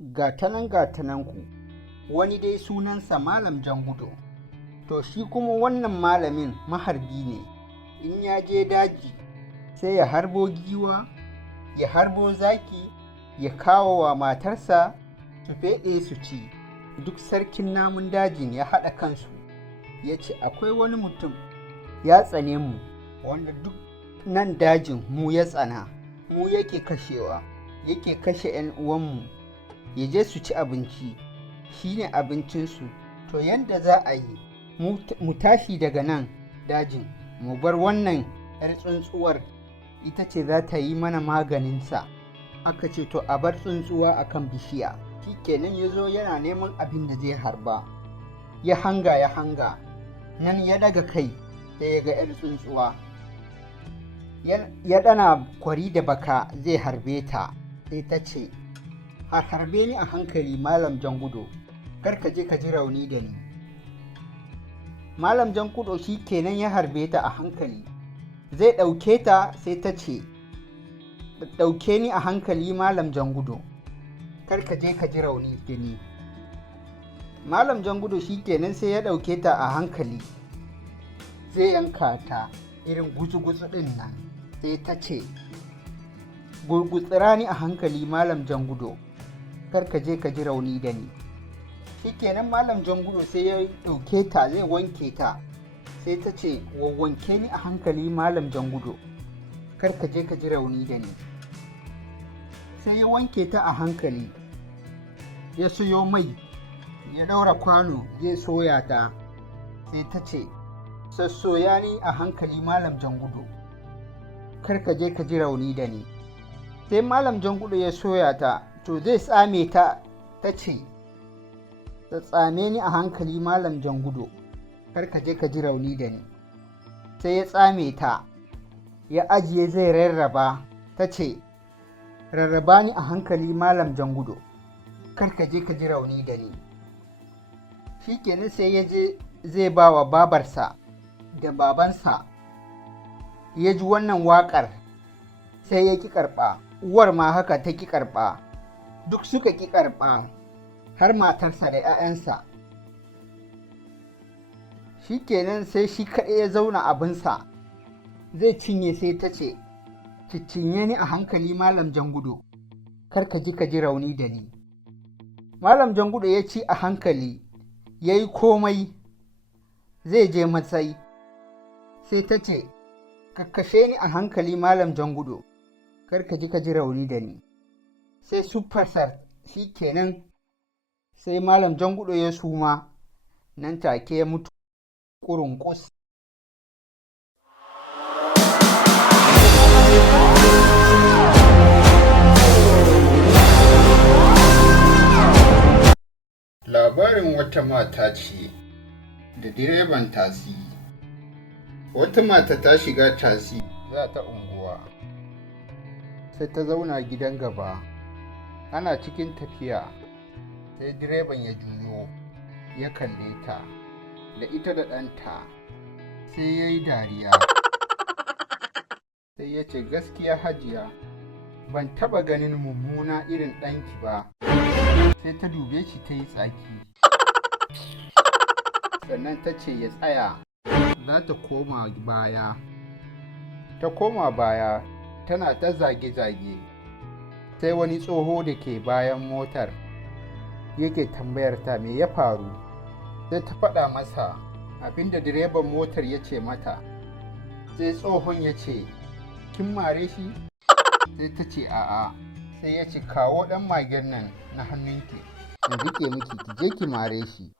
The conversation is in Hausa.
Gatanan ku, wani dai sunansa Malam Jangudo, to shi kuma wannan malamin maharbi ne. In ya je daji sai ya harbo giwa, ya harbo zaki, ya kawo wa matarsa su feɗe su ci. Duk sarkin namun dajin ya haɗa kansu ya ce akwai wani mutum ya tsane mu, wanda duk nan dajin mu ya tsana, mu yake kashewa, yake kashe 'yan uwanmu, ya je su ci abinci, shi ne abincinsu. To yadda za a yi mu tashi daga nan dajin, mu bar wannan 'yar tsuntsuwar, ita ce za ta yi mana maganinsa. Aka ce to a bar tsuntsuwa a kan bishiya. Shi kenan ya zo yana neman abin da zai harba, ya hanga nan ya daga kai sai ya ga 'yar tsuntsuwa, ya ɗana kwari da baka zai harbe ta, sai ta ce harbe ni a hankali Malam Jangudo, kar ka je ka ji rauni da ni. Malam Jangudo shi kenan ya harbe ta a hankali, zai ɗauke ta, sai ta ce ɗauke ni a hankali Malam Jangudo, kar ka je ka ji rauni da ni. Malam Jangudo shi kenan sai ya ɗauke ta a hankali, zai yanka ta irin gutsu-gutsu ɗin nan, sai ta ce gurgutsira ni a hankali Malam Jangudo, kar ka je ka ji rauni da ni. Shikenan Malam Jangudo sai ya ɗauke ta zai wanke ta, sai ta ce wawwanke ni a hankali Malam Jangudo, kar ka je ka ji rauni da ni. Sai ya wanke ta a hankali, ya siyo mai, ya ɗaura kwano zai soya ta, sai ta ce sassoya ni a hankali Malam Jangudo, kar ka je ka ji rauni da ni. Sai Malam Jangudo ya soya ta, to zai tsame ta, ta ce ta tsame ni a hankali Malam Jangudo, kar ka je ka ji rauni da ni. Sai ya tsame ta, ya ajiye zai rarraba, ta ce rarraba ni a hankali Malam Jangudo, kar ka je ka ji rauni da ni. Shikenan sai ya je zai ba wa babarsa da babansa, ya ji wannan waƙar sai ya ƙi karɓa, uwar ma haka ta ƙi karɓa, duk suka ƙi karɓa, har matarsa da 'ya'yansa. Shikenan sai shi kaɗai ya zauna abinsa zai cinye, sai ta ce ki cinye ni a hankali Malam Jangudo, kar ka ji rauni da ni. Malam Jangudo ya ci a hankali, ya yi komai, zai je matsayi, sai ta ce kakkashe ni a hankali Malam Jangudo, kar ka ji rauni da ni. Sai su fasar, shi kenan sai Malam Jangudo ya suma, nan take ya mutu ƙurunƙus. Labarin wata mata ce da direban tasi. Wata mata ta shiga tasi za ta unguwa, sai ta zauna gidan gaba. Ana cikin tafiya sai direban ya juyo ya kalle ta da ita da ɗanta, sai ya yi dariya, sai ya ce gaskiya Hajiya, ban taɓa ganin mummuna irin ɗanki ba. Sai ta dube shi ta yi tsaki, sannan ta ce ya tsaya, za ta koma baya. Ta koma baya tana ta zage-zage, sai wani tsoho da ke bayan motar yake tambayar ta me ya faru. Sai ta faɗa masa abinda direban motar ya ce mata. Sai tsohon ya ce kin mare shi? Sai ta ce a'a. Sai ya ce kawo ɗan magen nan na hannunki in riƙe miki, ki je ki mare shi.